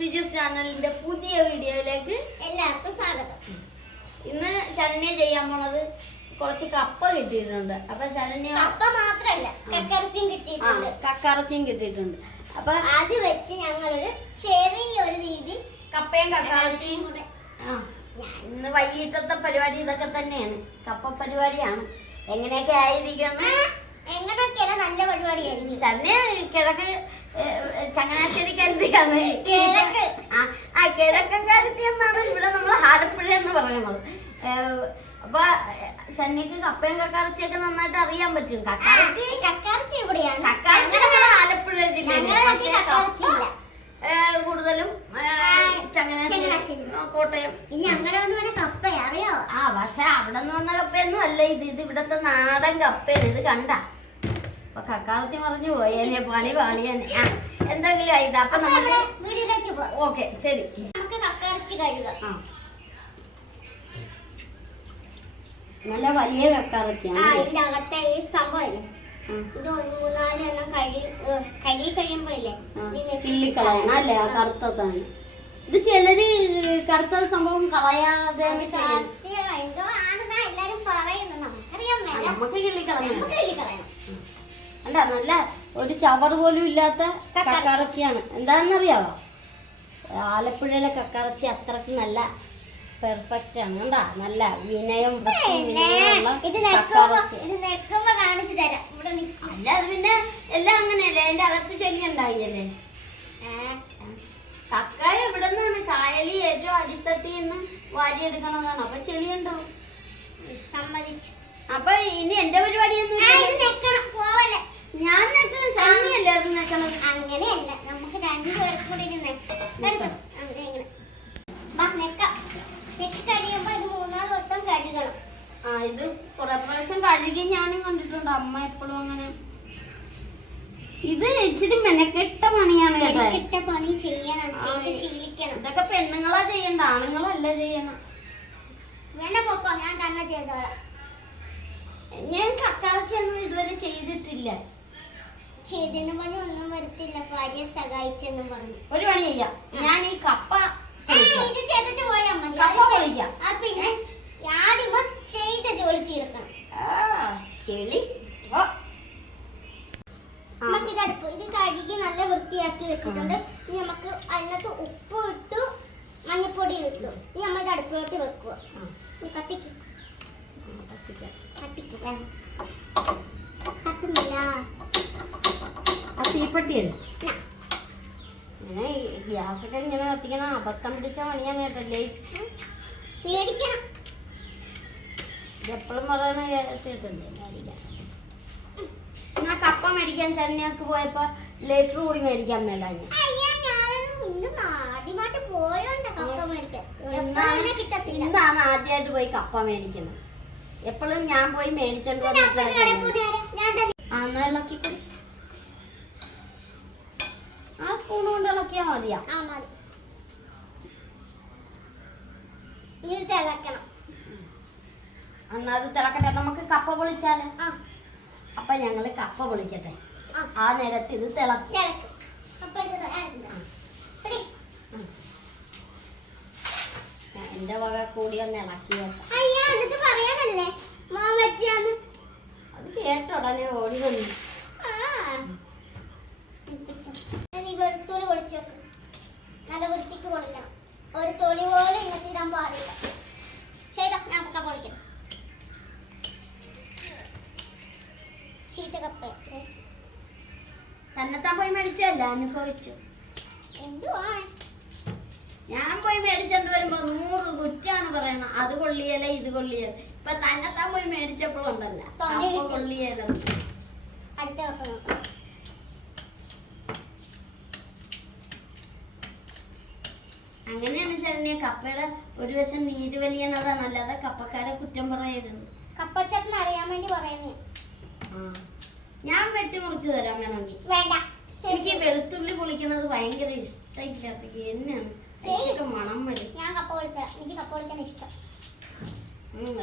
ഷിജുസ് ചാനലിന്റെ പുതിയ വീഡിയോയിലേക്ക് എല്ലാവർക്കും സ്വാഗതം. ഇന്ന് ശരണ്യ ചെയ്യാൻ പോണത് കുറച്ച് കപ്പ കിട്ടിയിട്ടുണ്ട്. അപ്പൊ ശരണ്യ കപ്പ മാത്രല്ല കക്കറച്ചിയും കിട്ടിയിട്ടുണ്ട്. കക്കറച്ചിയും കിട്ടിയിട്ടുണ്ട്. അപ്പൊ അത് വെച്ച് ഞങ്ങളൊരു ചെറിയൊരു രീതി കപ്പയും കക്കറച്ചിയും കൂടെ ഇന്ന് വൈകിട്ടത്തെ പരിപാടി ഇതൊക്കെ തന്നെയാണ്. കപ്പ പരിപാടിയാണ്. എങ്ങനെയൊക്കെ ആയിരിക്കും എങ്ങനെയൊക്കെയല്ല, നല്ല പരിപാടിയായിരിക്കും. ശരണ്യ കിഴക്ക് ചങ്ങനാശ്ശേരിക്കാരത്തിയാണ്. കിഴക്കൻകാരത്തി എന്നാണ് ഇവിടെ നമ്മൾ ആലപ്പുഴ എന്ന് പറയുന്നത്. അപ്പൊ ശരണ്യക്ക് കപ്പയും കക്കറച്ചിയൊക്കെ നന്നായിട്ട് അറിയാൻ പറ്റും. കക്കറച്ചി ഇവിടെയാണ്, ആലപ്പുഴ ജില്ലയിൽ കൂടുതലും ചങ്ങനാശ്ശേരി, കോട്ടയം. ഇനി അങ്ങനെ കപ്പ അറിയോ? പക്ഷെ അവിടെ നിന്ന് വന്ന കപ്പയൊന്നും അല്ല ഇത്. ഇവിടത്തെ നാടൻ കപ്പയാണ്. ഇത് കണ്ട അപ്പൊ കക്കാറച്ചി മറിഞ്ഞു പോയേനെ, പണി പാളിയേനെ. എന്തെങ്കിലും ആയിട്ട് അപ്പൊ നമുക്ക് വീട്ടിലേക്ക് പോവാം. ഓക്കെ, ശരി. നമുക്ക് കക്കറച്ചി കഴുകാം. നല്ല വലിയ കക്കാറച്ചിയാണ്. ഇതിന്റെ അകത്തെ ഈ സംഭവല്ലേ, ഇത് 3-4 എണ്ണം കഴുകി കഴിയുമ്പോഴല്ലേ കിള്ളിക്കളയണം അല്ലേ ആ കറുത്ത സാധനം. ഇത് ചിലര് കറുത്ത സംഭവം കളയാതെ എന്തോ ആണെന്നാ എല്ലാരും പറയുന്നത്. നമുക്കറിയാൻ നമുക്ക് കിള്ളിക്കളയണം. അല്ല, നല്ല ഒരു ചവർ പോലും ഇല്ലാത്ത കക്കറച്ചിയാണ്. എന്താണെന്നറിയാവോ, ആലപ്പുഴയിലെ കക്കറച്ചി അത്രക്ക് നല്ല പെർഫെക്റ്റ് ആണ്. കണ്ടാ, നല്ല വിനയം കാണിച്ചു തരാം. അല്ല, അത് പിന്നെ എല്ലാം അങ്ങനെയല്ലേ, അതിന്റെ അകത്ത് ചെല്ലി ഉണ്ടായില്ലേ. കക്കായ ഇവിടെ നിന്നാണ് കായലി ഏറ്റവും അടിത്തട്ടി എന്ന് വാരിയെടുക്കണതാണ്. അപ്പൊ ചെളിയുണ്ടാവും. സമ്മതിച്ചു. അപ്പൊ ഇനി എന്റെ പരിപാടിയൊന്നും ഞാൻ ശരണ്യല്ലേ അത് നിൽക്കണത്. അങ്ങനെയല്ല, നമുക്ക് രണ്ടുപേർക്കും കൂടി കഴിയുമ്പോ ഇത് 3-4 വട്ടം കഴുകണം. ഇത് കുറെ പ്രാവശ്യം കഴുകി ഞാനും കണ്ടിട്ടുണ്ട്. അമ്മ എപ്പോഴും അങ്ങനെ. ഇത് ഇച്ചിരി മെനക്കെട്ട പണിയാണ് കേട്ടോ. മെനക്കെട്ട പണി ചെയ്യണം, ചെയ്ത് ശീലിക്കണം. ഇതൊക്കെ പെണ്ണുങ്ങളാ ചെയ്യണ്ട, ആണുങ്ങളല്ല ചെയ്യണം. വേണ്ട പൊക്കോ, ഞാൻ തന്നെ ചെയ്തോളാം. ഞാൻ കക്കറച്ചൊന്നും ഇതുവരെ ചെയ്തിട്ടില്ല. ചെയ്തതിന് പണി ഒന്നും വരത്തില്ല, ഭാര്യ സഹായിച്ചെന്നും പറഞ്ഞു. ഒരു പണി ചെയ്യാം, ഞാൻ ഈ കപ്പ ഇത് ചെയ്തിട്ട് പോയാൽ മതി. പിന്നെ ആദ്യം ചെയ്ത ജോലി തീർക്കണം. ചെളി നമുക്കിതടുപ്പ് ഇത് കഴുകി നല്ല വൃത്തിയാക്കി വെച്ചിട്ടുണ്ട്. ഇനി നമുക്ക് അതിനകത്ത് ഉപ്പ് ഇട്ടു, മഞ്ഞപ്പൊടി ഇട്ടു. ഇനി നമ്മളുടെ അടുപ്പിലോട്ട് വെക്കുക. കത്തിക്ക് കത്തുന്നില്ല. തീപ്പെട്ടിയല്ലേ ഇങ്ങനെ ഗ്യാസൊക്കെ ഇങ്ങനെ കത്തിക്കണ അബദ്ധം പിടിച്ച പണിയാണ് കേട്ടല്ലേ. പേടിക്കണം. എപ്പോഴും പറയുന്ന കേട്ടിട്ടുണ്ട്. ഞാൻ കപ്പ മേടിക്കാൻ ശരണ്യക്ക് പോയപ്പോ ലേറ്റർ കൂടി മേടിക്കാൻ മേലാഞ്ഞ. ഇന്നാണ് ആദ്യമായിട്ട് പോയി കപ്പ മേടിക്കുന്നത്. എപ്പോഴും ഞാൻ പോയി മേടിച്ചോണ്ട് ഇളക്കിക്കൂടി. ആ സ്പൂൺ കൊണ്ട് ഇളക്കിയാ മതിയാ. എന്നാ അത് തിളക്കട്ടെ, നമുക്ക് കപ്പ പൊളിച്ചാല്. അപ്പൊ ഞങ്ങള് കപ്പ പൊളിക്കട്ടെ. ആ നേരത്ത് ഇത് തിളക്കും. എന്റെ വക കൂടി ഒന്ന് ഇളക്കി വെക്കാം. അത് കേട്ട ഉടനെ ഓടി വന്നു. വെളുത്തുള്ളി പൊളിച്ചു വെക്കണം. നല്ല വൃത്തിക്ക് പൊളിക്കണം. ഒരു തൊളി പോലെ ഇങ്ങനത്തെ ഇടാൻ പാടില്ല. ചെയ്താ ഞാൻ കപ്പ പൊളിക്കണം. ചീത്ത കപ്പ തന്നെത്താൻ പോയി മേടിച്ചല്ല, അനുഭവിച്ചു. എന്തുവാണ് ഞാൻ പോയി മേടിച്ചോണ്ട് വരുമ്പോ 100 കുറ്റാണ് പറയണം. അത് കൊള്ളിയല്ല, ഇത് കൊള്ളിയല്ല. ഇപ്പൊ തന്നെത്താൻ പോയി മേടിച്ചപ്പോഴും ഉണ്ടല്ല കൊള്ളിയല്ല. അടുത്ത കപ്പ നോക്കാം. അങ്ങനെയാണ് ശരണ്യ കപ്പയുടെ ഒരു വശം നീര് വലിയണതാണ്. അല്ലാതെ കപ്പക്കാരെ കുറ്റം പറയരുത്. കപ്പച്ചട്ടൻ അറിയാൻ വേണ്ടി പറയുന്നേ. ഞാൻ വെട്ടി മുറിച്ച് തരാം വേണമെങ്കിൽ. വേണ്ട, എനിക്ക് വെളുത്തുള്ളി പൊളിക്കുന്നത് ഭയങ്കര ഇഷ്ടമില്ലാത്ത തന്നെയാണ്. മണം വരും. ഞാൻ കപ്പ പൊളിച്ചാ, എനിക്ക് കപ്പ പൊളിക്കാൻ ഇഷ്ടം.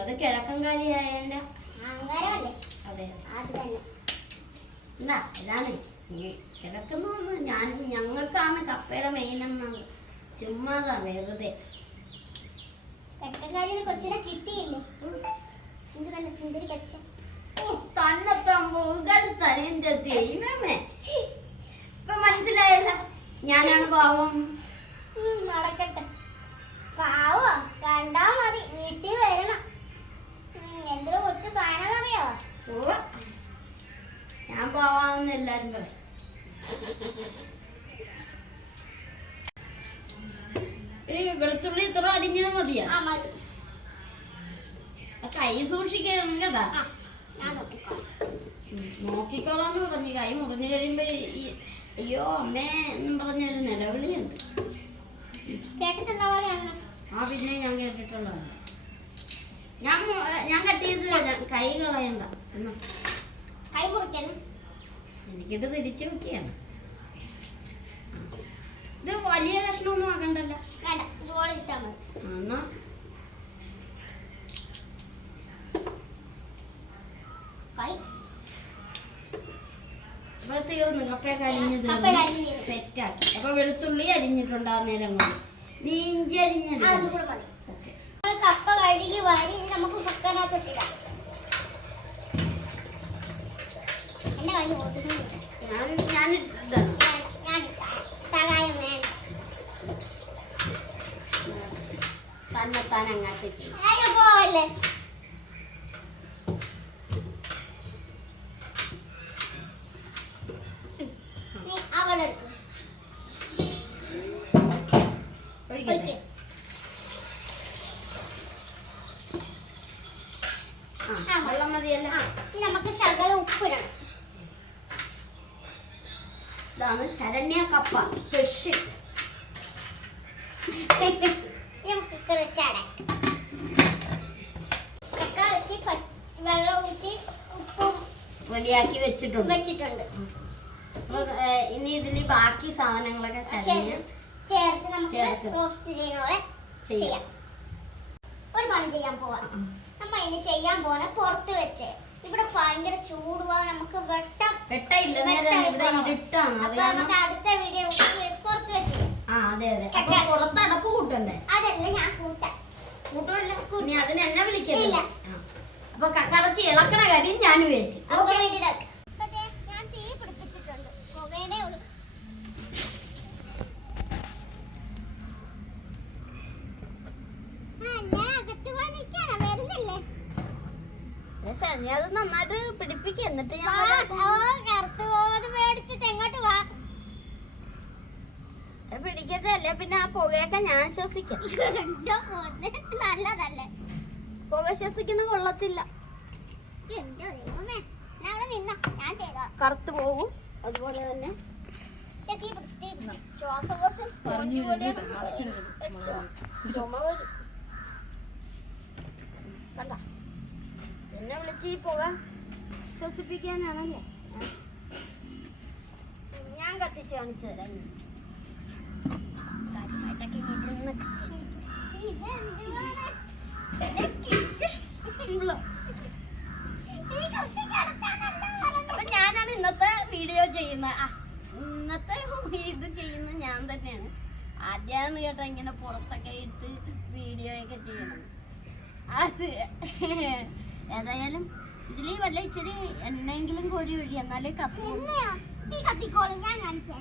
അത് കിഴക്കൻകാരിയായതിന്റെ അഹങ്കാരമല്ലേ? അതെ, അത് തന്നെ. ഇതാണ് കിഴക്കെന്ന് പറഞ്ഞാൽ ഞങ്ങൾക്കാണ് കപ്പയുടെ മെയിൻ എന്നാണ്. ചുമ്മാതാ വെറുതെ. പെട്ടെന്ന് കൊച്ചിനെ കിട്ടിയില്ലേ? എന്ത് നല്ല സുന്ദരി കൊച്ച. തന്നെന്റെ ദൈവമേ, ഇപ്പൊ മനസ്സിലായല്ല ഞാനാണ് പാവം. നടക്കട്ടെ, പാവോ കണ്ടാ മതി, വീട്ടിൽ വരണം. എന്തൊരു ഒറ്റ സാധനം അറിയാവോ? ഞാൻ പാവാന്ന് എല്ലാരും പറയും. ഈ വെളുത്തുള്ളി ഇത്ര അരിഞ്ഞത് മതിയാ? കൈ സൂക്ഷിക്കണം കേട്ടാ. നോക്കിക്കോളാന്ന് പറഞ്ഞു. കൈ മുറിഞ്ഞു കഴിയുമ്പോ അയ്യോ അമ്മേ എന്നും പറഞ്ഞൊരു നിലവിളിയുണ്ട്. കേട്ടിട്ടുള്ള പോലെയാണ്. ആ പിന്നെ ഞാൻ കേട്ടിട്ടുള്ളതാണ്. ഞാൻ കട്ട് ചെയ്ത് കൈ കളയണ്ട എന്നാ. കൈ മുറിക്കലും എനിക്കിട്ട് തിരിച്ചു വെക്കുകയാണ്. ഇത് വലിയ കഷ്ണമൊന്നും ആക്കണ്ടല്ലോ. വേണ്ട, ഇതുപോലെ ഇട്ടാ മതി. എന്നാ കൈ അപ്പൊ തീർന്നു. കപ്പയൊക്കെ അരിഞ്ഞത് സെറ്റാക്കി. അപ്പൊ വെളുത്തുള്ളി അരിഞ്ഞിട്ടുണ്ട് ആ നേരം കൊണ്ട്. നീ ഇഞ്ചി അരിഞ്ഞെടുക്കും. ഓക്കെ, കപ്പ കഴുകി വാരി നമുക്ക് കുക്കറിനകത്തിടാം. എന്റെ കൈ ഓടുന്നു. ഞാൻ ഇതാണ് സഹായം വേണ്ട. തന്നെത്താൻ അങ്ങാട്ട് ചെയ്യും. പോലെ നീ അവളെടുക്കും. വെള്ളം മതിയല്ല. നമുക്ക് ശകലം ഉപ്പിടണം. ഇതാണ് ശരണ്യ കപ്പ സ്പെഷ്യൽ. നമുക്ക് വെള്ളം ഊറ്റി ഉപ്പും റെഡിയാക്കി വെച്ചിട്ടുണ്ട്. അപ്പൊ ഇനി ഇതിൽ ബാക്കി സാധനങ്ങളൊക്കെ ശരണ്യ ചേർത്ത് നമുക്ക് റോസ്റ്റ് ചെയ്യുന്ന പോലെ ചെയ്യാം. ഒരു പണി ചെയ്യാൻ പോവാം. നമ്മ ഇനി ചെയ്യാൻ പോകുന്ന പുറത്ത് വെച്ച്. ഇവിടെ ഭയങ്കര ചൂടുവാ, നമുക്ക് വെട്ടയില്ല, ഇരുട്ടാണ്. നമുക്ക് അടുത്ത വീഡിയോ പുറത്ത് വെച്ച്. അതെ അതെ, പുറത്ത് അടപ്പ് കൂട്ടണ്ടേ? അതല്ല, ഞാൻ കൂട്ടാം. കൂട്ടുമല്ല, ഇനി അതിന് എന്നെ വിളിക്കില്ല. അപ്പൊ കക്കറച്ചി ഇളക്കണ കാര്യം ഞാൻ വേണ്ടി. ഞാൻ തീ പിടിപ്പിച്ചിട്ടുണ്ട്. പുകയുടെ ഉള്ളു. ശരണ്യ അത് നന്നായിട്ട് പിടിപ്പിക്കുക. എന്നിട്ട് മേടിച്ചിട്ട് എങ്ങോട്ട് വാ. പിടിക്കട്ടെ, അല്ലേ പിന്നെ ആ പുകയൊക്കെ ഞാൻ ശ്വസിക്കാം. നല്ലതല്ലേ പുക ശ്വസിക്കുന്ന കൊള്ളത്തില്ല. കറുത്തു പോകും. അതുപോലെ തന്നെ ശ്വാസകോശം സ്പോഞ്ച് പോലെ ചുമ വരും. കണ്ട, എന്നെ വിളിച്ച് ഈ പുക ശ്വസിപ്പിക്കാനാണല്ലേ. ഞാൻ കത്തിച്ച് കാണിച്ചു തരാം. കാര്യമായിട്ടൊക്കെ അപ്പൊ ഞാനാണ് ഇന്നത്തെ വീഡിയോ ചെയ്യുന്നത്. ഇന്നത്തെ ഇത് ചെയ്യുന്നത് ഞാൻ തന്നെയാണ്. ആദ്യമാണ് കേട്ടോ ഇങ്ങനെ പുറത്തൊക്കെ ഇട്ട് വീഡിയോ ഒക്കെ ചെയ്യുന്നത്. അത് ഏതായാലും ഇതിൽ വല്ല ഇച്ചിരി എന്നെങ്കിലും കോരി ഒഴി, എന്നാലേ കത്തിക്കോളും. ഞാൻ കാണിച്ചു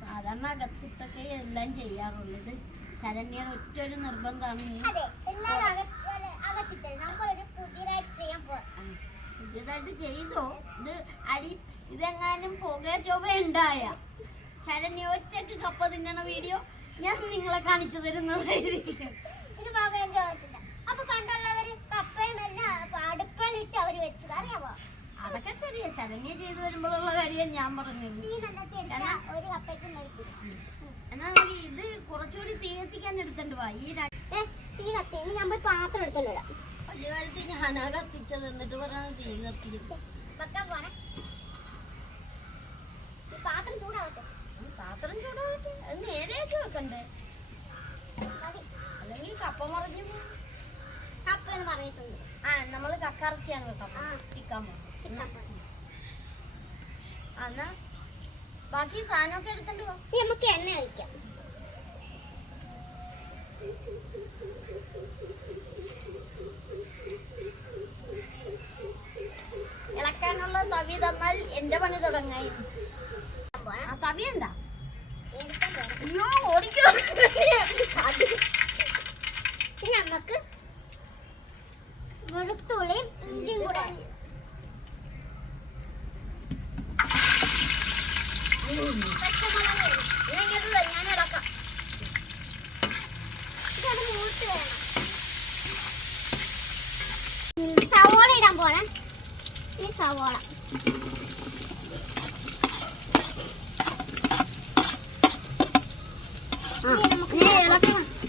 സാധാരണ അകത്തിട്ടൊക്കെ എല്ലാം ചെയ്യാറുള്ളത്. ശരണ്യാണ് ഒറ്റൊരു നിർബന്ധമാണ് പുതിയതായിട്ട് ചെയ്തോ. ഇത് ഇതെങ്ങാനും പുക ചൊവ ഉണ്ടായ ശരണ്യ ഒറ്റക്ക് കപ്പ തിന്നണ വീഡിയോ ഞാൻ നിങ്ങളെ കാണിച്ചു തരുന്നതായിരിക്കും. അപ്പൊ കണ്ടുള്ളവര് കപ്പയും അടുപ്പലിട്ട് അവര് വെച്ചത് അറിയാമോ? അതൊക്കെ ശരിയാ. ശരണ്യ ചെയ്തു വരുമ്പോഴുള്ള കാര്യം ഞാൻ പറഞ്ഞു. എന്നാ ഇത് കുറച്ചുകൂടി തീ കത്തിക്കാൻ എടുത്തോണ്ട് പോവാ. ഈ തീ കത്തി ഞാൻ പോയി പാത്രം എടുത്തോണ്ടിടാം. വലിയ കാലത്ത് ഞാനാ കത്തിച്ചത്, എന്നിട്ട് പറഞ്ഞാൽ തീ കത്തിക്കും. വെക്കാൻ പോണേ. പാത്രം ചൂടാവട്ടെ. പാത്രം ചൂടാവട്ടെ. അത് നേരെയാക്കി വെക്കണ്ടേ? അല്ലെങ്കിൽ കപ്പ മറിഞ്ഞു. കപ്പ എന്ന് പറഞ്ഞിട്ടുണ്ട്. നമ്മള് കക്കറച്ചിയാണ് കേട്ടോ. ചിക്കൻ എന്നാ ബാക്കി സാധനമൊക്കെ എടുത്തോണ്ട് പോ. നമുക്ക് എണ്ണ ഒഴിക്കാം. ഇളക്കാനുള്ള തവി തന്നാൽ എന്റെ പണി തുടങ്ങായി. തവി ഉണ്ടാ ഓടിക്കോ. നമുക്ക് വെളുത്തുള്ളിയും ഇഞ്ചിയും കൂടെ ഞാൻ ഇളക്കാം. സവോള ഇടാൻ പോണേ. ഈ സവോള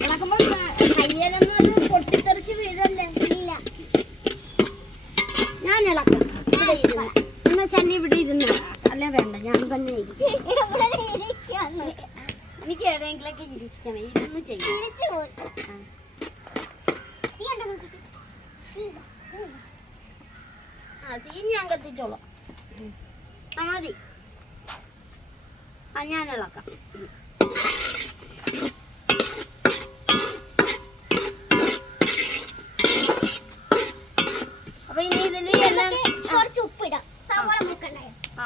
ഇളക്കുമ്പോൾ കയ്യിലൊന്നും അത് പൊട്ടിത്തെറിച്ച് വീഴല്ലേ. ഇല്ല, ഞാൻ ഇളക്കാം. എന്നാ ചെന്നി ഇവിടെ ഇരുന്ന് അല്ലേ വേണ്ട, ഞാൻ തന്നെ ഇരിക്കും. എനിക്ക് എവിടെയെങ്കിലൊക്കെ ഇരിക്കണം. ഇതൊന്നും ചെയ്യും. തീ ഞാൻ കത്തിച്ചോളാം. മതി. ഞാൻ ഇളക്കാം. അപ്പൊ ഇനി ഇതില് കുറച്ച് ഉപ്പിടാം. സവോള മുക്കണ്ടായോ? ആ,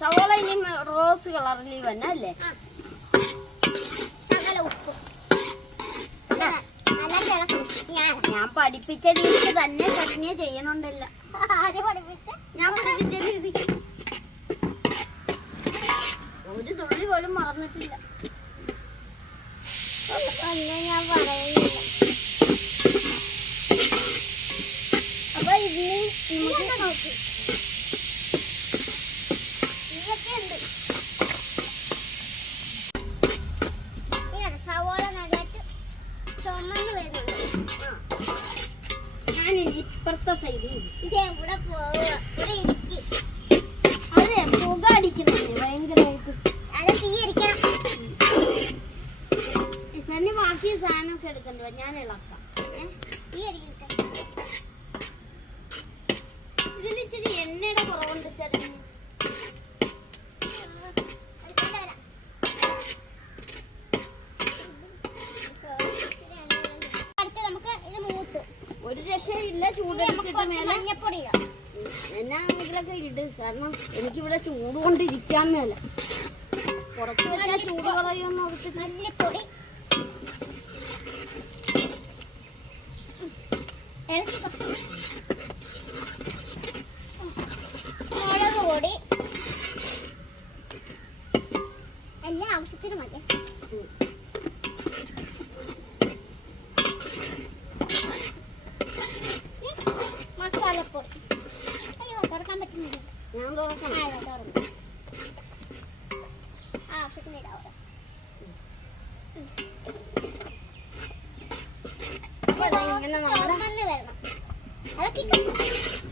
സവോള ഇനി റോസ് കളറിൽ വന്നെ അല്ലേ? ശകല ഉപ്പ്. ഞാൻ പഠിപ്പിച്ച രീതിക്ക് തന്നെ ചട്നിയെ ചെയ്യണുണ്ടല്ല. ഞാൻ പഠിപ്പിച്ച രീതിക്ക് ഒരു തുള്ളി പോലും മറന്നിട്ടില്ല. ഞാൻ പറയുന്നില്ല. അപ്പൊ ഇതിന് നോക്കി ഇതൊക്കെ ഉണ്ട്. സവോള നന്നായിട്ട് ചുമന്ന് വരുന്നുണ്ട്. ഞാനിനി ഇപ്പുറത്തെ സൈഡിൽ ഇതെവിടെ പോവുക? ഇവിടെ ഇരിക്കും. അതെ, പുക അടിക്കുന്നില്ലേ ഭയങ്കരമായിട്ട്. അത് തീ അടിക്കണം. സണ്ണി ബാക്കി സാധനമൊക്കെ എടുക്കണ്ടോ? ഞാൻ ഇളക്കാം. തീ അടിക്കണം. ഇതിന് ഇച്ചിരി എണ്ണയുടെ കുറവുണ്ട് ശരി. ഒരു രക്ഷയില്ല. ചൂടടിച്ചിട്ട് മഞ്ഞപ്പൊടി എന്നാ ഇതിലൊക്കെ ഇട്. കാരണം എനിക്കിവിടെ ചൂട് കൊണ്ടിരിക്കാൻ മേല. പുറത്ത് വെച്ചാൽ ചൂട് കുറയൊന്നും ഓർത്ത്. മല്ലിപ്പൊടി, മുളക് പൊടി എല്ലാം ആവശ്യത്തിന് മതി. മസാലപ്പൊടി. അയ്യോ, തുറക്കാൻ പറ്റുന്നില്ല. ഞാൻ തുറക്കണം. തുറന്നു. ആവശ്യത്തിന് ഇടാവും.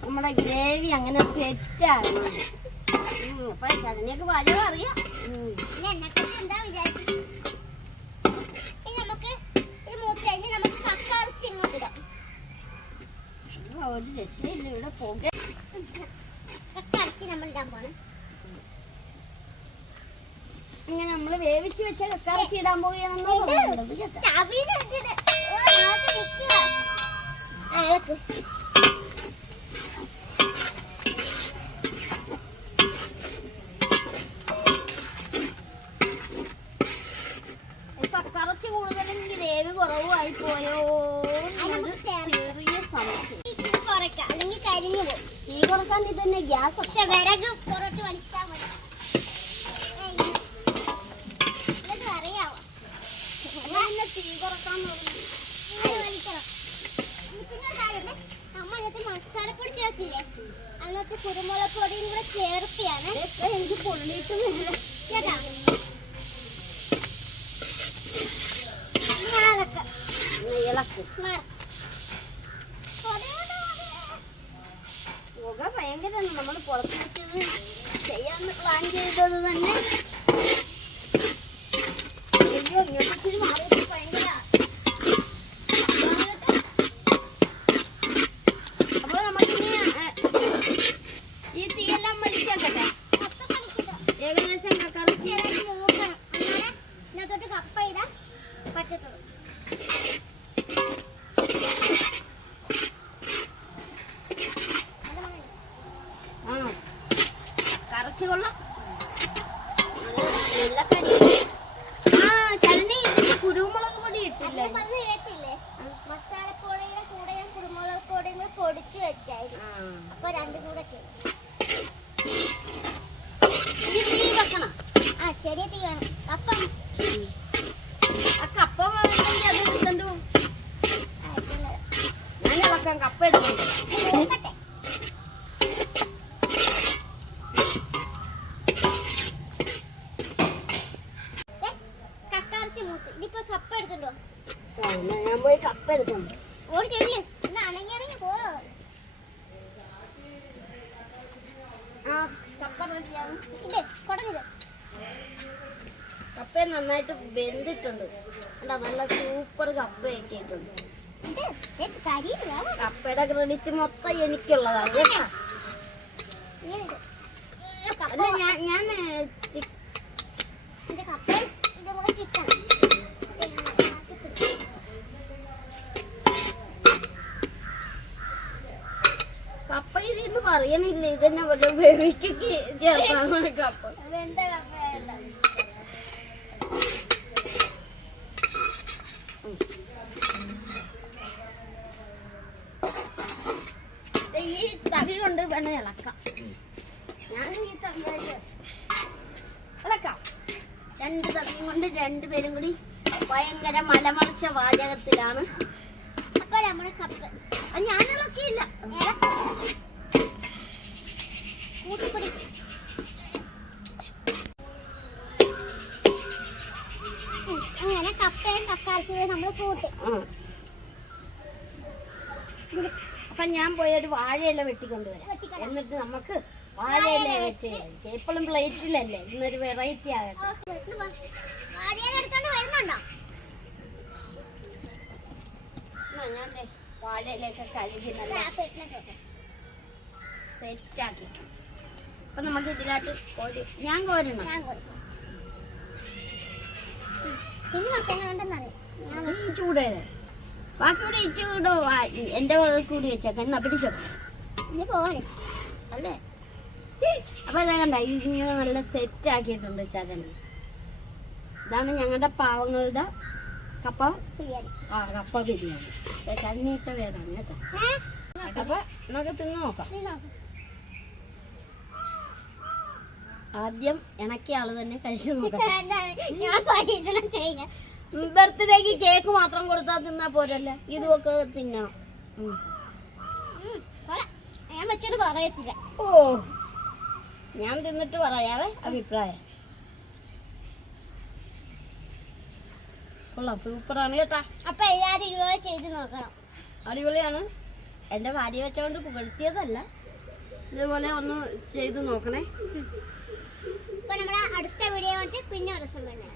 നമ്മുടെ ഗ്രേവി അങ്ങനെ സെറ്റാണ്. അപ്പൊ ശരണ്യൊക്കെ പാചകം അറിയാം. എന്താ വിചാരിച്ചത്? നമുക്ക് ഇത് മൂത്ത് കഴിഞ്ഞ് നമുക്ക് കക്കറച്ചി ഇങ്ങോട്ട് ഇടാം. ഒരു രക്ഷയില്ല. ഇവിടെ പുക. കക്കറച്ചി നമ്മൾ ഇടാൻ പോണം. ഇങ്ങനെ നമ്മള് വേവിച്ച് വെച്ച കക്കറച്ചി ഇടാൻ പോവുകയാണെന്നോ കക്കറച്ചി കൂടുതലും ഗ്രേവി കുറവായി പോയോ ചെറിയ സംശയം. അല്ലെങ്കിൽ കരിഞ്ഞു പോകും. തീ കുറക്കാൻ തന്നെ ഗ്യാസ്. പക്ഷെ വിറക് പുറത്ത് വലിച്ചാൽ മതി. അറിയാവോ? തീ കുറക്കാൻ അമ്മ അതിനകത്ത് മസാലപ്പൊടി ചേർത്തില്ലേ? അതിനകത്ത് കുരുമുളക് പൊടിയും കൂടെ ചേർത്തിയാണ്. എനിക്ക് പൊള്ളിയിട്ടുമില്ല കേട്ടാ? പുക ഭയങ്കരമാണ്. നമ്മൾ പുറത്ത് വെച്ചത് ചെയ്യാന്ന് പ്ലാൻ ചെയ്തത് തന്നെ. അയ്യോ, ഇങ്ങോട്ട് മാറിയിട്ട് ഭയങ്കര. അപ്പൊ നമുക്കിനി ഈ തീയെല്ലാം ടേസ്റ്റ് കൊള്ളാം. നല്ല കടി. ആ ശരണി കുരുമുളക് പൊടി ഇട്ടില്ലേ? മസാലപ്പൊടിയുടെ കൂടെ ഞാൻ കുരുമുളക് പൊടിയും കൂടെ പൊടിച്ച് വെച്ചായിരുന്നു. അപ്പൊ രണ്ടും കൂടെ ചെയ്യും. തീ വെക്കണം. ആ ചെറിയ തീ വേണം. അപ്പം ആ കപ്പ അത് എടുക്കണ്ടു. ഞാൻ ഇളക്കാം. കപ്പ എടുക്കണ്ടേ? കക്കാർച്ചി മൂത്ത് ഇനിയിപ്പോ കപ്പ എടുക്കണ്ടോ? ഞാൻ പോയി കപ്പ എടുക്കണ്ടോ? ഓടി ചെല്ലു. ഇന്ന് അണങ്ങി പോ. ആ കപ്പ റെഡിയാണ്. ഇല്ലേ കൊടങ്ങില്ല. കപ്പ നന്നായിട്ട് വെന്തിട്ടുണ്ട്. അല്ല നല്ല സൂപ്പർ കപ്പയൊക്കെ ഇട്ടുണ്ട്. കപ്പയുടെ ക്രെഡിറ്റ് മൊത്തം എനിക്കുള്ളതാണ് കേട്ടാ. അല്ല ഞാൻ ചിക്കൻ കപ്പ ഇതിന്ന് പറയണില്ല. ഇതന്നെ വല്ല വേവിക്കൊക്കെ ചേർത്താണ് കപ്പ. വെന്ത കപ്പ വേണ്ട. ഈ തവി കൊണ്ട് വേണം ഇളക്കാം. ഞാൻ ഈ തവിയായിട്ട് ഇളക്കാം. 2 തവിയും കൊണ്ട് 2 പേരും കൂടി ഭയങ്കര മലമറിച്ച വാചകത്തിലാണ്. അപ്പൊ നമ്മുടെ കപ്പ ഞാൻ ഇളക്കിയില്ല. കൂട്ടിപ്പൊടി അങ്ങനെ കപ്പയും കക്കാർച്ചിയും നമ്മൾ കൂട്ടി. അപ്പൊ ഞാൻ പോയി ഒരു വാഴയില വെട്ടിക്കൊണ്ടുവരാം. എന്നിട്ട് നമുക്ക് വാഴയില വെച്ച് എപ്പോഴും പ്ലേറ്റിലല്ലേ, ഇന്നൊരു വെറൈറ്റി ആകട്ടെ. എടുത്തോണ്ട് വരുന്നുണ്ടോ? ഞാൻ വാഴയിലൊക്കെ കഴുകി നല്ല സെറ്റാക്കി. അപ്പൊ നമുക്ക് ഇതിലായിട്ട് ഞാൻ കോരണം. ഈ ചൂടേടെ ബാക്കി കൂടെ ഇച്ചൂടോ എന്റെ വക കൂടി വെച്ചേക്കാം. എന്നാ പിടിച്ചോ അല്ലേ? അപ്പൊ ഇതാ കണ്ട ഇതിങ്ങനെ നല്ല സെറ്റ് ആക്കിയിട്ടുണ്ട് ശരണി. ഇതാണ് ഞങ്ങളുടെ പാവങ്ങളുടെ കപ്പ ബിരിയാണി. കപ്പ ബിരിയാണി ശരണിയിട്ട പേരാണ് കേട്ടോ. അപ്പൊ നമുക്ക് തിന്ന് നോക്കാം. ആദ്യം ഇണക്കിയ ആള് തന്നെ കഴിച്ചു നോക്കാം. ബർത്ത്ഡേക്ക് കേക്ക് മാത്രം കൊടുത്താൽ തിന്നാ പോരല്ല, ഇതുമൊക്കെ തിന്നണം. ഞാൻ വെച്ചിട്ട് പറയത്തില്ല. ഓ ഞാൻ തിന്നിട്ട് പറയാവേ അഭിപ്രായം. കൊള്ളാം, സൂപ്പറാണ് കേട്ടാ. അപ്പൊ എല്ലാരും ഇതുപോലെ ചെയ്ത് നോക്കണം. അടിപൊളിയാണ്. എൻ്റെ ഭാര്യ വെച്ചോണ്ട് പുകഴ്ത്തിയതല്ല, ഇതുപോലെ ഒന്ന് ചെയ്ത് നോക്കണേ. അപ്പൊ നമ്മുടെ അടുത്ത വീഡിയോ പിന്നെ ഒരു ദിവസം തന്നെ.